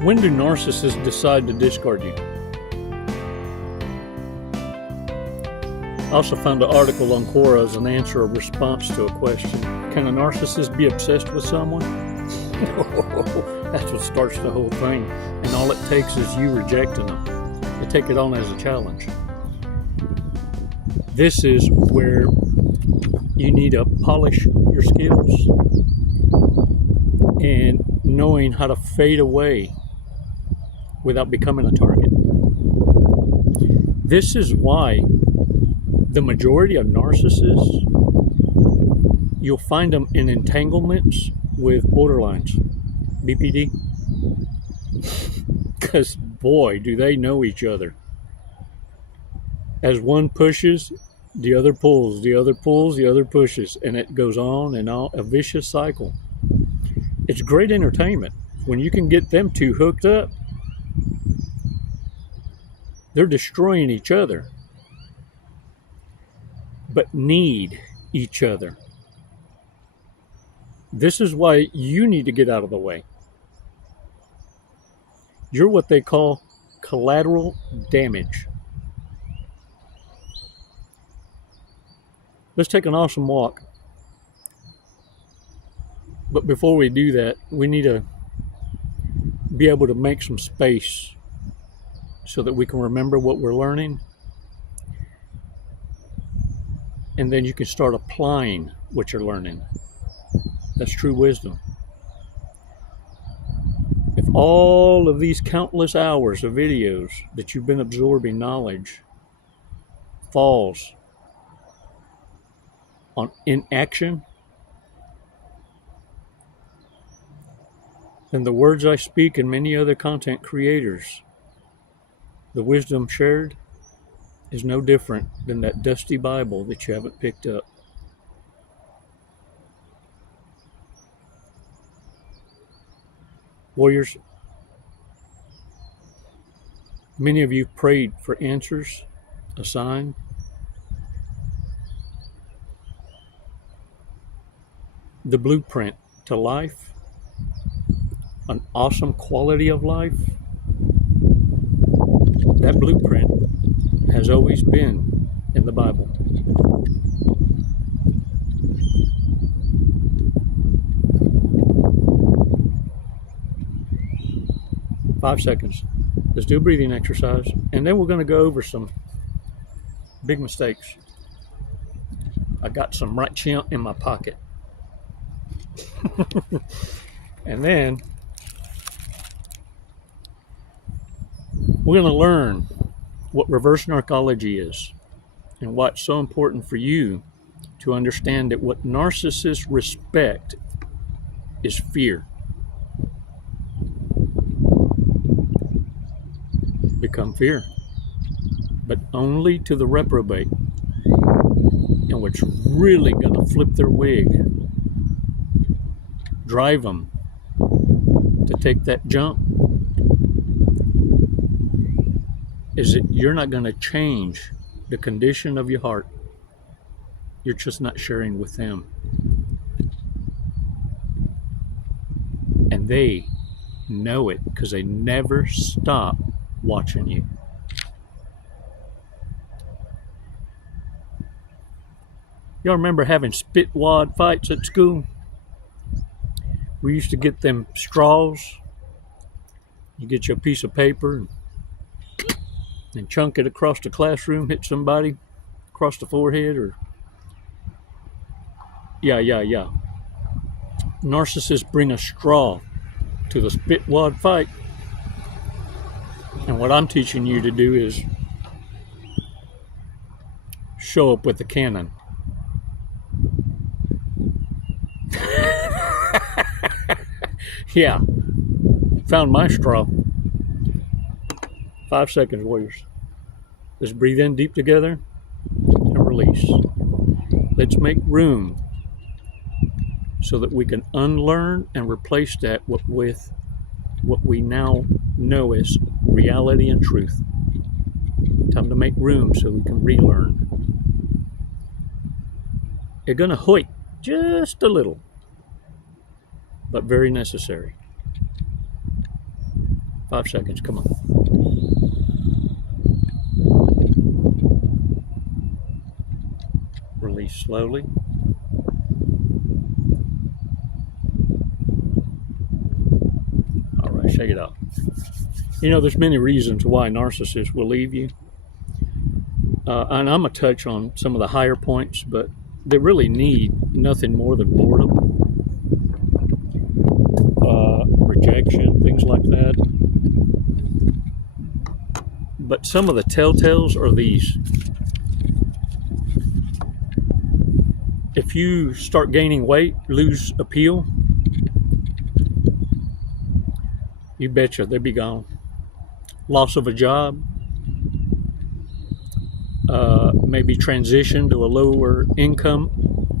When do narcissists decide to discard you? I also found an article on Quora as an answer or response to a question. Can a narcissist be obsessed with someone? That's what starts the whole thing. And all it takes is you rejecting them. They take it on as a challenge. This is where you need to polish your skills and knowing how to fade away without becoming a target. This is why the majority of narcissists, you'll find them in entanglements with borderlines, BPD. Because boy, do they know each other. As one pushes, the other pulls, the other pulls, the other pushes, and it goes on and on, a vicious cycle. It's great entertainment. When you can get them two hooked up, they're destroying each other, but need each other. This is why you need to get out of the way. You're what they call collateral damage. Let's take an awesome walk. But before we do that, we need to be able to make some space so that we can remember what we're learning. And then you can start applying what you're learning. That's true wisdom. If all of these countless hours of videos that you've been absorbing knowledge falls on inaction, then the words I speak and many other content creators, the wisdom shared, is no different than that dusty Bible that you haven't picked up. Warriors, many of you prayed for answers, a sign. The blueprint to life, an awesome quality of life. That blueprint has always been in the Bible. Five seconds. Let's do a breathing exercise, and then we're going to go over some big mistakes. I got some right chimp in my pocket. And then we're going to learn what reverse narcology is and why it's so important for you to understand that what narcissists respect is fear. Become fear, but only to the reprobate. And what's really going to flip their wig, drive them to take that jump, is that you're not going to change the condition of your heart. You're just not sharing with them. And they know it because they never stop watching you. Y'all remember having spit wad fights at school? We used to get them straws. You get you a piece of paper and chunk it across the classroom, hit somebody across the forehead, or yeah. Narcissists bring a straw to the spit wad fight. And what I'm teaching you to do is show up with the cannon. Yeah, found my straw. 5 seconds, warriors. Let's breathe in deep together and release. Let's make room so that we can unlearn and replace that with what we now know as reality and truth. Time to make room so we can relearn. You're going to hoik just a little, but very necessary. 5 seconds, come on. Release slowly. All right, shake it off. You know, there's many reasons why narcissists will leave you. And I'm going to touch on some of the higher points, but they really need nothing more than boredom, rejection, things like that. But some of the telltales are these. If you start gaining weight, lose appeal, you betcha they'll be gone. Loss of a job, maybe transition to a lower income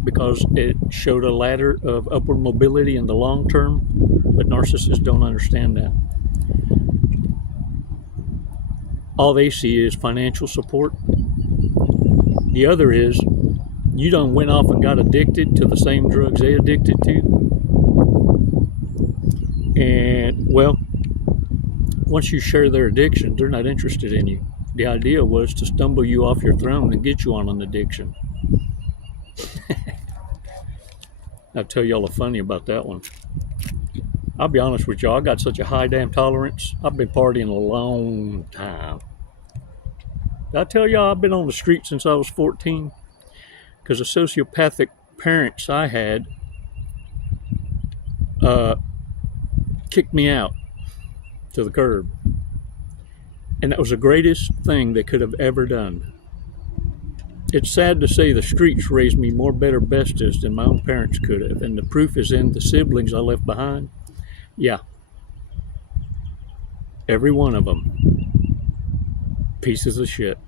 because it showed a ladder of upward mobility in the long term, but narcissists don't understand that. All they see is financial support. The other is you done went off and got addicted to the same drugs they addicted to. And, well, once you share their addiction, they're not interested in you. The idea was to stumble you off your throne and get you on an addiction. I'll tell y'all a funny about that one. I'll be honest with y'all, I got such a high damn tolerance. I've been partying a long time. Did I tell y'all I've been on the street since I was 14? Because the sociopathic parents I had kicked me out to the curb. And that was the greatest thing they could have ever done. It's sad to say the streets raised me more better besties than my own parents could have. And the proof is in the siblings I left behind. Yeah. Every one of them. Pieces of shit.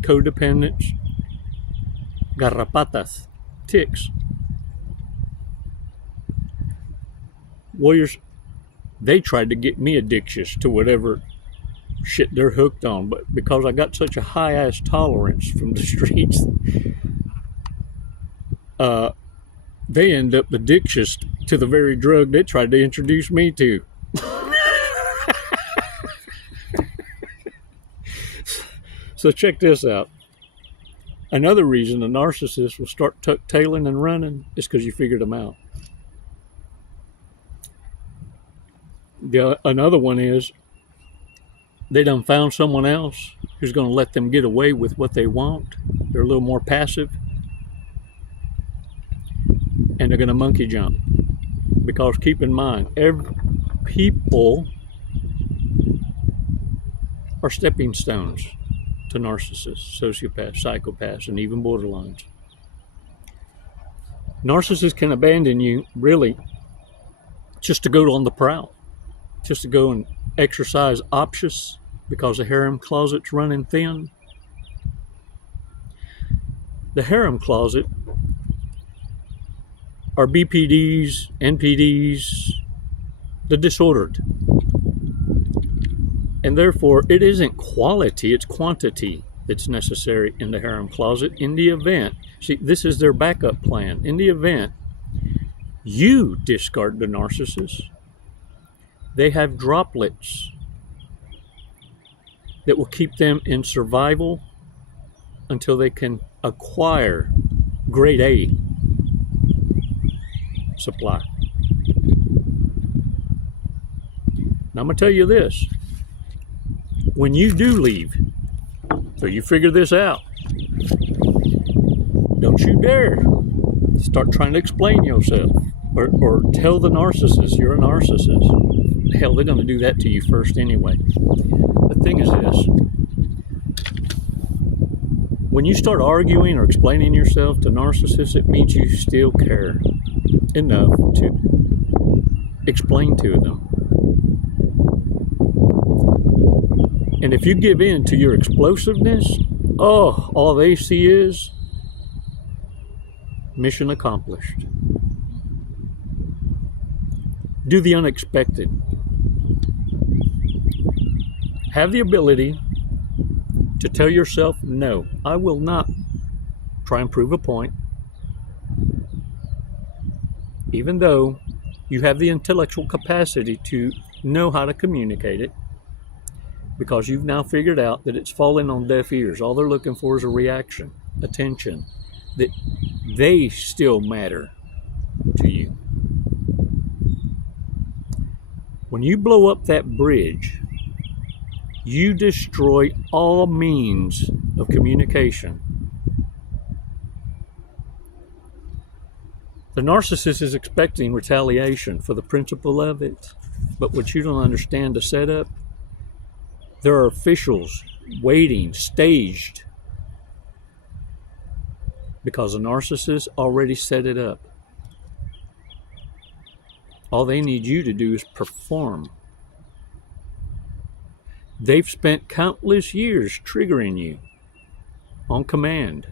Codependents. Garrapatas. Ticks. Warriors, they tried to get me addicted to whatever shit they're hooked on, but because I got such a high ass tolerance from the streets, they end up addicted to the very drug they tried to introduce me to. So check this out. Another reason a narcissist will start tuck-tailing and running is because you figured them out. Another one is they done found someone else who's going to let them get away with what they want. They're a little more passive. And they're going to monkey jump. Because keep in mind, people are stepping stones to narcissists, sociopaths, psychopaths, and even borderlines. Narcissists can abandon you, really, just to go on the prowl. Just to go and exercise options because the harem closet's running thin. The harem closet are BPDs, NPDs, the disordered. And therefore, it isn't quality, it's quantity that's necessary in the harem closet. In the event, see, this is their backup plan. In the event you discard the narcissist, they have droplets that will keep them in survival until they can acquire grade A supply. Now I'm going to tell you this. When you do leave, so you figure this out, don't you dare start trying to explain yourself or tell the narcissist you're a narcissist. Hell, they're going to do that to you first anyway. The thing is this. When you start arguing or explaining yourself to narcissists, it means you still care enough to explain to them. And if you give in to your explosiveness, all they see is mission accomplished. Do the unexpected. Have the ability to tell yourself, no, I will not try and prove a point, even though You have the intellectual capacity to know how to communicate it, because you've now figured out that it's falling on deaf ears. All they're looking for is a reaction, attention, that they still matter to you. When you blow up that bridge, you destroy all means of communication. The narcissist is expecting retaliation for the principle of it, but what you don't understand, the setup, there are officials waiting, staged, because the narcissist already set it up. All they need you to do is perform. They've spent countless years triggering you on command.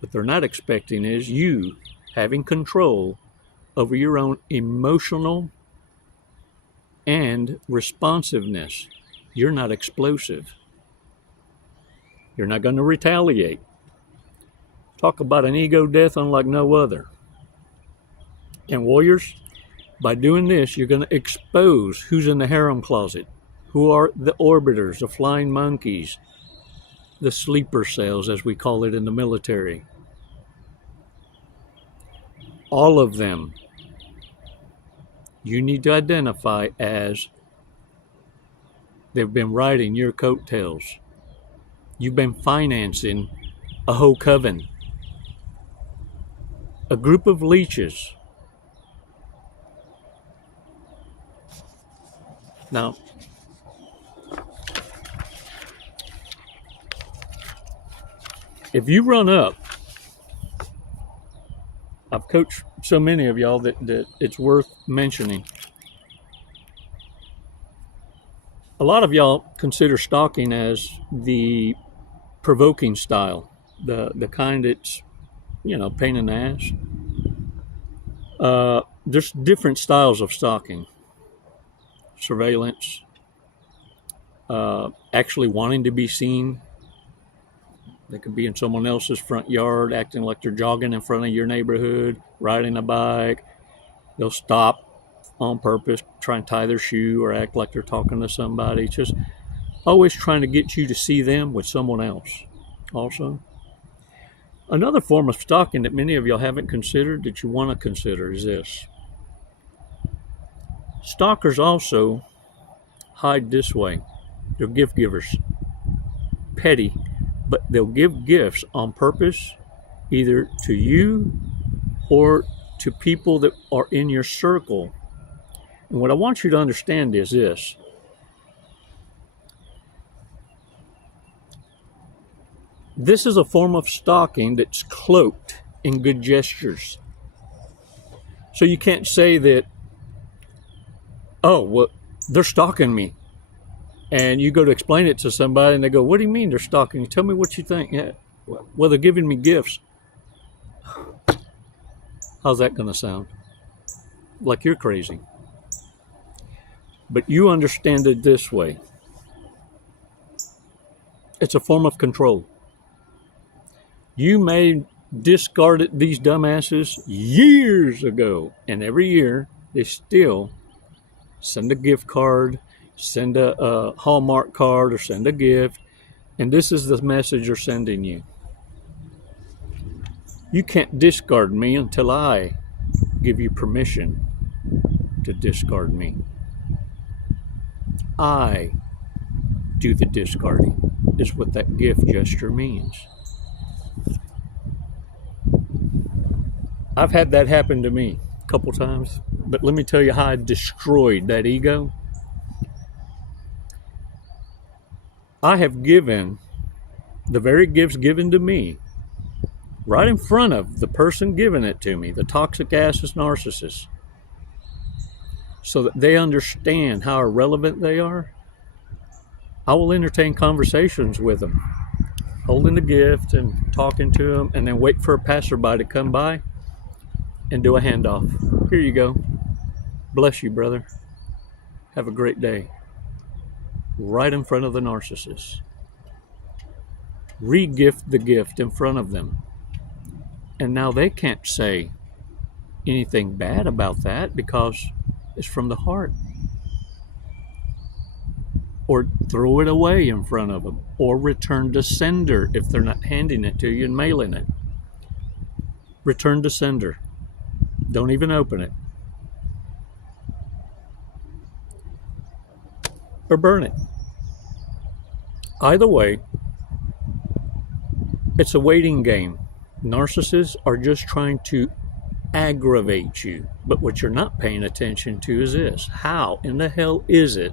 What they're not expecting is you having control over your own emotional and responsiveness. You're not explosive. You're not going to retaliate. Talk about an ego death unlike no other. And warriors, by doing this, you're going to expose who's in the harem closet, who are the orbiters, the flying monkeys, the sleeper cells, as we call it in the military. All of them, you need to identify as they've been riding your coattails. You've been financing a whole coven, a group of leeches. Now, if you run up, I've coached so many of y'all that it's worth mentioning. A lot of y'all consider stalking as the provoking style, the kind that's, pain in the ass. There's different styles of stalking. Surveillance, actually wanting to be seen. They could be in someone else's front yard, acting like they're jogging in front of your neighborhood, riding a bike. They'll stop on purpose, try and tie their shoe or act like they're talking to somebody. Just always trying to get you to see them with someone else. Also, another form of stalking that many of y'all haven't considered that you want to consider is this. Stalkers also hide this way. They're gift givers. Petty, but they'll give gifts on purpose, either to you or to people that are in your circle. And what I want you to understand is this. This is a form of stalking that's cloaked in good gestures. So you can't say that, oh, well, they're stalking me. And you go to explain it to somebody and they go, what do you mean they're stalking you? Tell me what you think. Yeah, well, they're giving me gifts. How's that going to sound? Like you're crazy. But you understand it this way. It's a form of control. You may discard these dumbasses years ago, and every year they still send a gift card, send a Hallmark card, or send a gift, and this is the message they're sending you. You can't discard me until I give you permission to discard me. I do the discarding, is what that gift gesture means. I've had that happen to me a couple times, but let me tell you how I destroyed that ego. I have given the very gifts given to me right in front of the person giving it to me, the toxic ass narcissist, so that they understand how irrelevant they are. I will entertain conversations with them, holding the gift and talking to them, and then wait for a passerby to come by and do a handoff. Here you go. Bless you, brother. Have a great day. Right in front of the narcissist. Re-gift the gift in front of them. And now they can't say, anything bad about that because it's from the heart. Or throw it away in front of them, or return to sender if they're not handing it to you and mailing it. Return to sender. Don't even open it. Or burn it. Either way, it's a waiting game. Narcissists are just trying to aggravate you. But what you're not paying attention to is this. How in the hell is it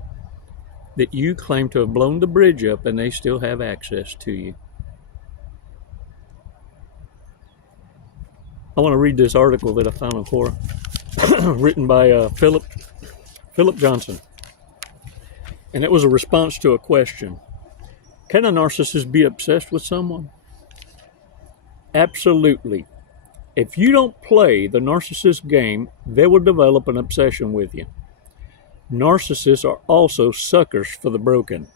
that you claim to have blown the bridge up and they still have access to you? I want to read this article that I found on Quora, written by Philip Johnson. And it was a response to a question. Can a narcissist be obsessed with someone? Absolutely. If you don't play the narcissist game, they will develop an obsession with you. Narcissists are also suckers for the broken.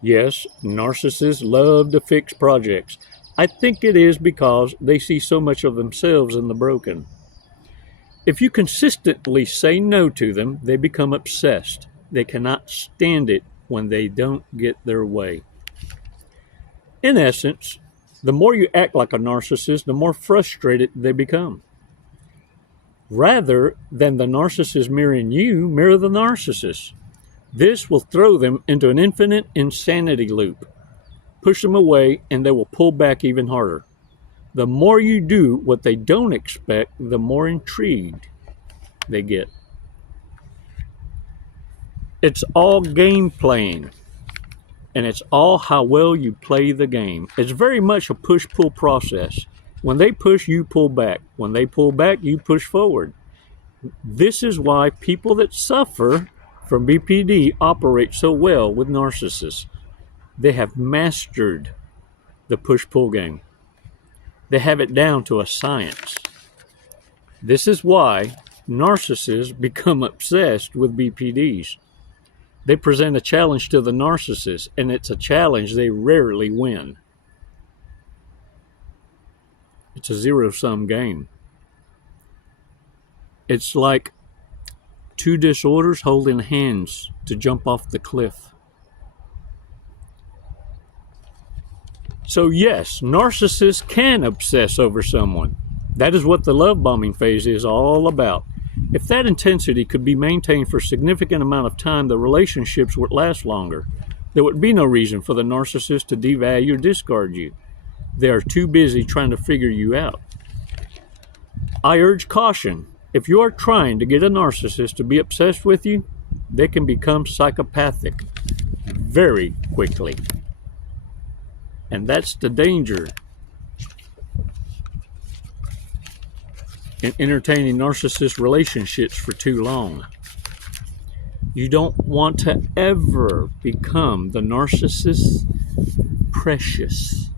Yes, narcissists love to fix projects. I think it is because they see so much of themselves in the broken. If you consistently say no to them, they become obsessed. They cannot stand it when they don't get their way. In essence, the more you act like a narcissist, the more frustrated they become. Rather than the narcissist mirroring you, mirror the narcissist. This will throw them into an infinite insanity loop. Push them away and they will pull back even harder. The more you do what they don't expect, the more intrigued they get. It's all game playing, and it's all how well you play the game. It's very much a push-pull process. When they push, you pull back. When they pull back, you push forward. This is why people that suffer from BPD operate so well with narcissists. They have mastered the push-pull game. They have it down to a science. This is why narcissists become obsessed with BPDs. They present a challenge to the narcissist, and it's a challenge they rarely win. It's a zero-sum game. It's like two disorders holding hands to jump off the cliff. So yes, narcissists can obsess over someone. That is what the love bombing phase is all about. If that intensity could be maintained for a significant amount of time, the relationships would last longer. There would be no reason for the narcissist to devalue or discard you. They are too busy trying to figure you out. I urge caution. If you are trying to get a narcissist to be obsessed with you, they can become psychopathic very quickly. And that's the danger in entertaining narcissist relationships for too long. You don't want to ever become the narcissist's precious.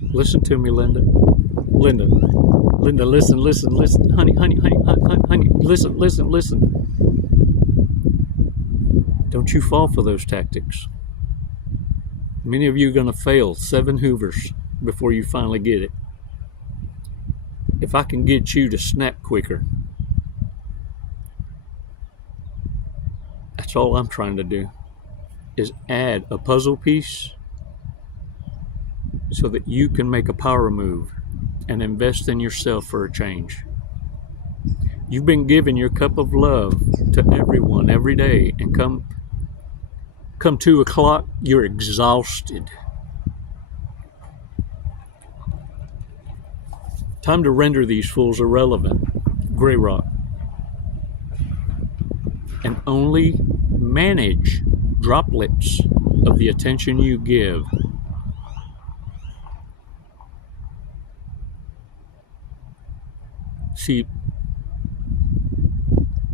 Listen to me, Linda. Linda, listen. Honey, listen. Don't you fall for those tactics. Many of you are going to fail 7 Hoovers before you finally get it. If I can get you to snap quicker, that's all I'm trying to do, is add a puzzle piece so that you can make a power move and invest in yourself for a change. You've been giving your cup of love to everyone every day, and come 2 o'clock, you're exhausted. Time to render these fools irrelevant. Gray rock. And only manage droplets of the attention you give. See,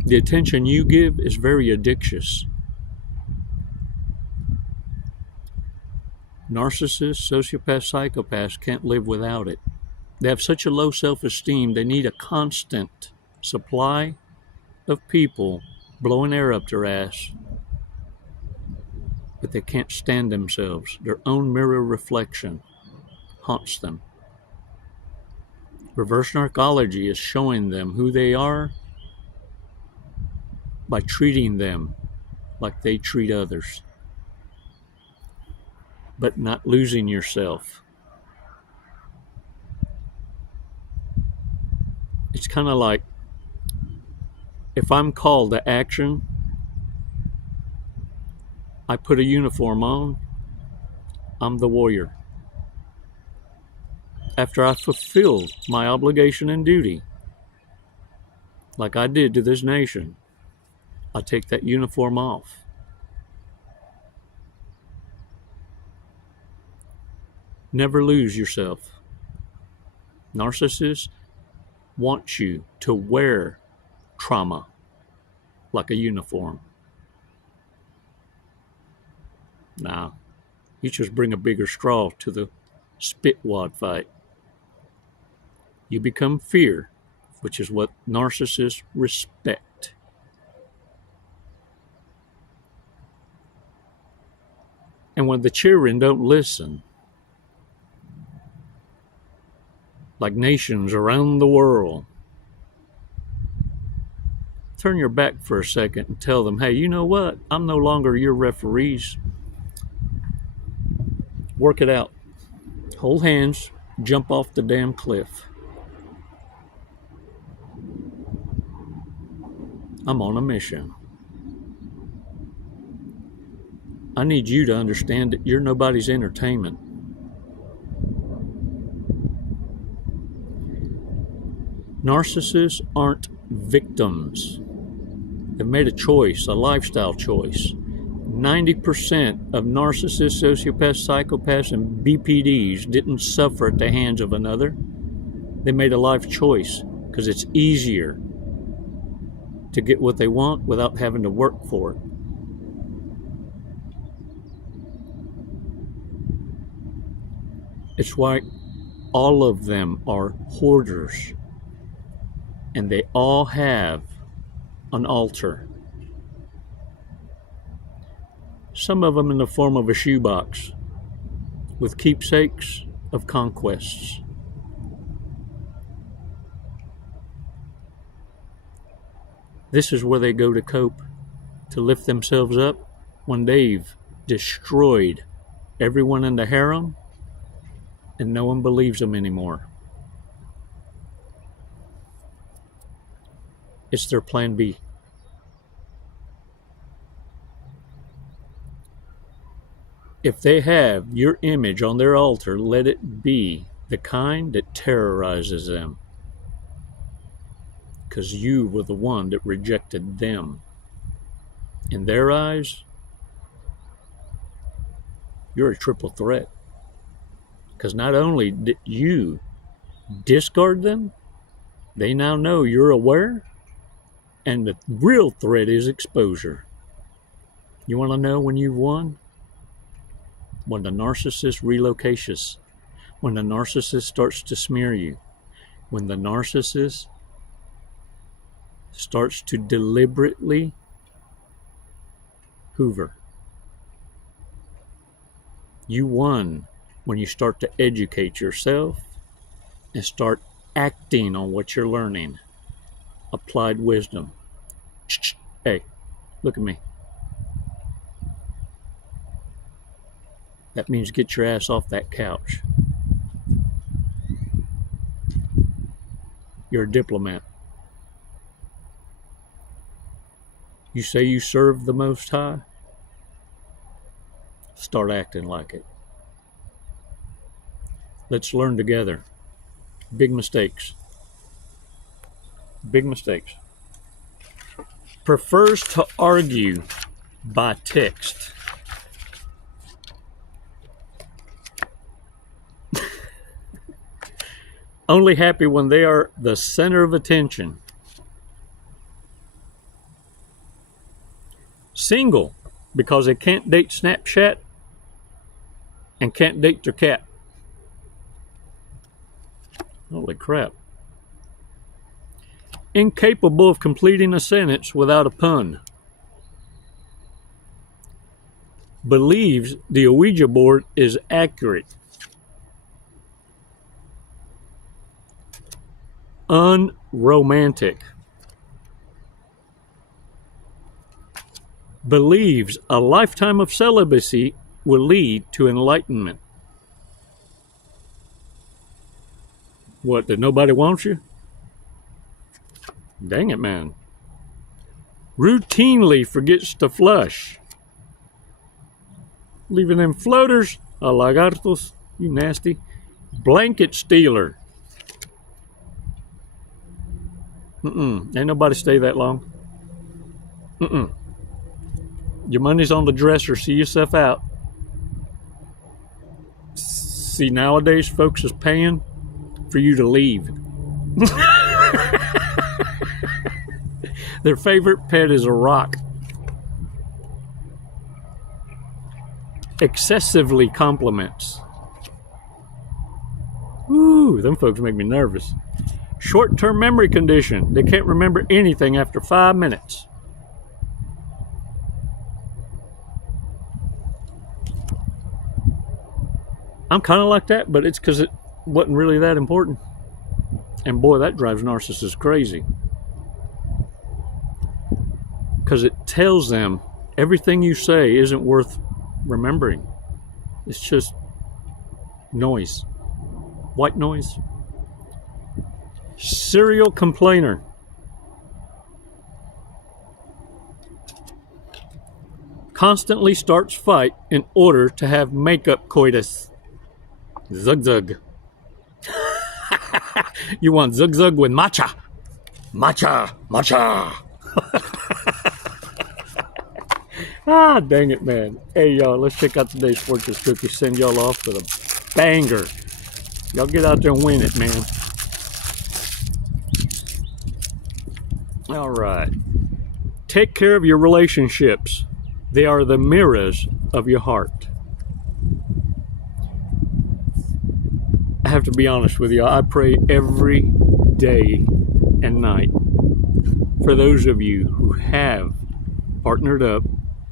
the attention you give is very addictious. Narcissists, sociopaths, psychopaths can't live without it. They have such a low self-esteem, they need a constant supply of people blowing air up their ass. But they can't stand themselves. Their own mirror reflection haunts them. Reverse narcology is showing them who they are by treating them like they treat others, but not losing yourself. It's kind of like if I'm called to action, I put a uniform on, I'm the warrior. After I fulfill my obligation and duty, like I did to this nation, I take that uniform off. Never lose yourself. Narcissists want you to wear trauma like a uniform. Nah, you just bring a bigger straw to the spitwad fight. You become fear, which is what narcissists respect. And when the children don't listen, like nations around the world, turn your back for a second and tell them, hey, you know what? I'm no longer your referees. Work it out. Hold hands, jump off the damn cliff. I'm on a mission. I need you to understand that you're nobody's entertainment. Narcissists aren't victims. They've made a choice, a lifestyle choice. 90% of narcissists, sociopaths, psychopaths, and BPDs didn't suffer at the hands of another. They made a life choice because it's easier to get what they want without having to work for it. It's why all of them are hoarders, and they all have an altar. Some of them in the form of a shoebox with keepsakes of conquests. This is where they go to cope, to lift themselves up when they've destroyed everyone in the harem and no one believes them anymore. It's their plan B. If they have your image on their altar, let it be the kind that terrorizes them, because you were the one that rejected them. In their eyes, you're a triple threat, because not only did you discard them, they now know you're aware, and the real threat is exposure. You want to know when you've won? When the narcissist relocates, when the narcissist starts to smear you, when the narcissist starts to deliberately hoover. You won when you start to educate yourself and start acting on what you're learning. Applied wisdom. Hey, look at me. That means get your ass off that couch. You're a diplomat. You say you serve the Most High? Start acting like it. Let's learn together. Big mistakes. Big mistakes. Prefers to argue by text. Only happy when they are the center of attention. Single because they can't date Snapchat and can't date their cat. Holy crap. Incapable of completing a sentence without a pun. Believes the Ouija board is accurate. unromantic. Believes a lifetime of celibacy will lead to enlightenment. What, that nobody wants you? Dang it, man. Routinely forgets to flush. Leaving them floaters, a lagartos, you nasty. Blanket stealer. Ain't nobody stay that long. Your money's on the dresser. See yourself out. See, nowadays, folks is paying for you to leave. Their favorite pet is a rock. Excessively compliments. Ooh, them folks make me nervous. Short-term memory condition. They can't remember anything after 5 minutes. I'm kind of like that, but it's because it wasn't really that important. And boy, that drives narcissists crazy. Because it tells them everything you say isn't worth remembering. It's just noise. White noise. Serial complainer. Constantly starts fight in order to have makeup coitus. Zug zug. You want zug zug with matcha. Matcha. Matcha. Ah, dang it, man. Hey, y'all, let's check out today's Fortune's Cookie. Send y'all off with a banger. Y'all get out there and win it, man. All right. Take care of your relationships. They are the mirrors of your heart. I have to be honest with you. I pray every day and night for those of you who have partnered up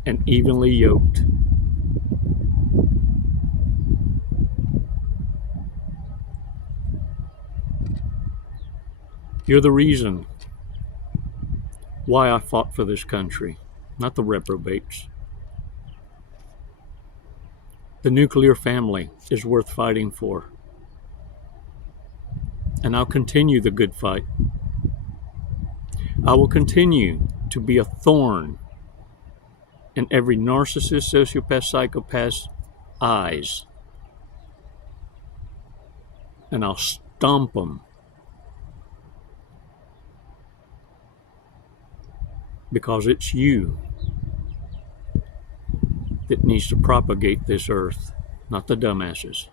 and evenly yoked. You're the reason why I fought for this country, not the reprobates. The nuclear family is worth fighting for. And I'll continue the good fight. I will continue to be a thorn in every narcissist, sociopath, psychopath's eyes. And I'll stomp them. Because it's you that needs to propagate this earth, not the dumbasses.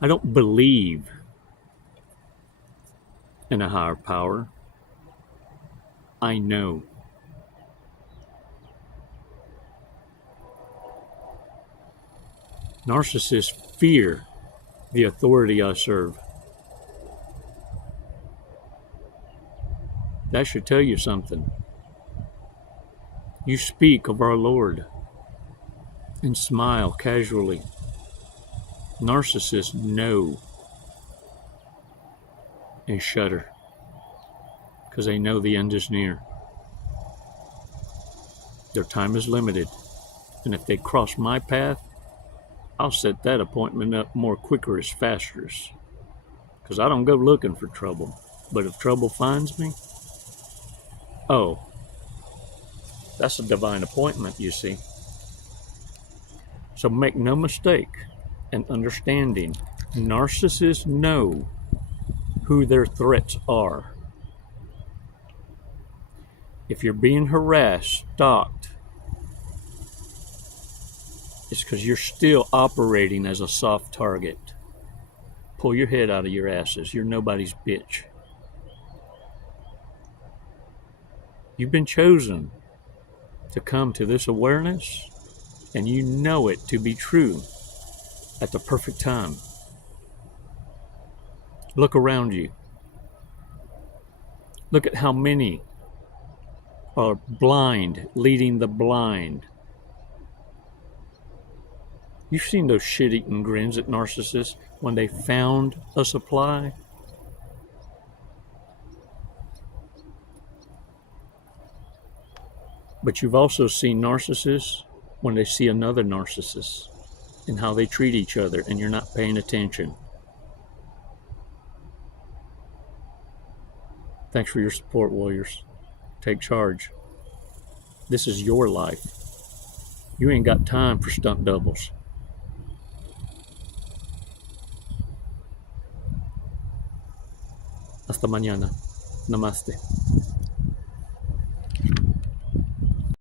I don't believe in a higher power. I know. Narcissists fear the authority I serve. That should tell you something. You speak of our Lord and smile casually. Narcissists know and shudder because they know the end is near. Their time is limited, and if they cross my path, I'll set that appointment up more quicker as faster, because I don't go looking for trouble. But if trouble finds me, oh, that's a divine appointment, you see. So make no mistake in understanding, narcissists know who their threats are. If you're being harassed, stalked, it's because you're still operating as a soft target. Pull your head out of your asses. You're nobody's bitch. You've been chosen to come to this awareness, and you know it to be true at the perfect time. Look around you. Look at how many are blind, leading the blind. You've seen those shit-eating grins at narcissists when they found a supply. But you've also seen narcissists when they see another narcissist and how they treat each other, and you're not paying attention. Thanks for your support, warriors. Take charge. This is your life. You ain't got time for stunt doubles. Hasta mañana. Namaste.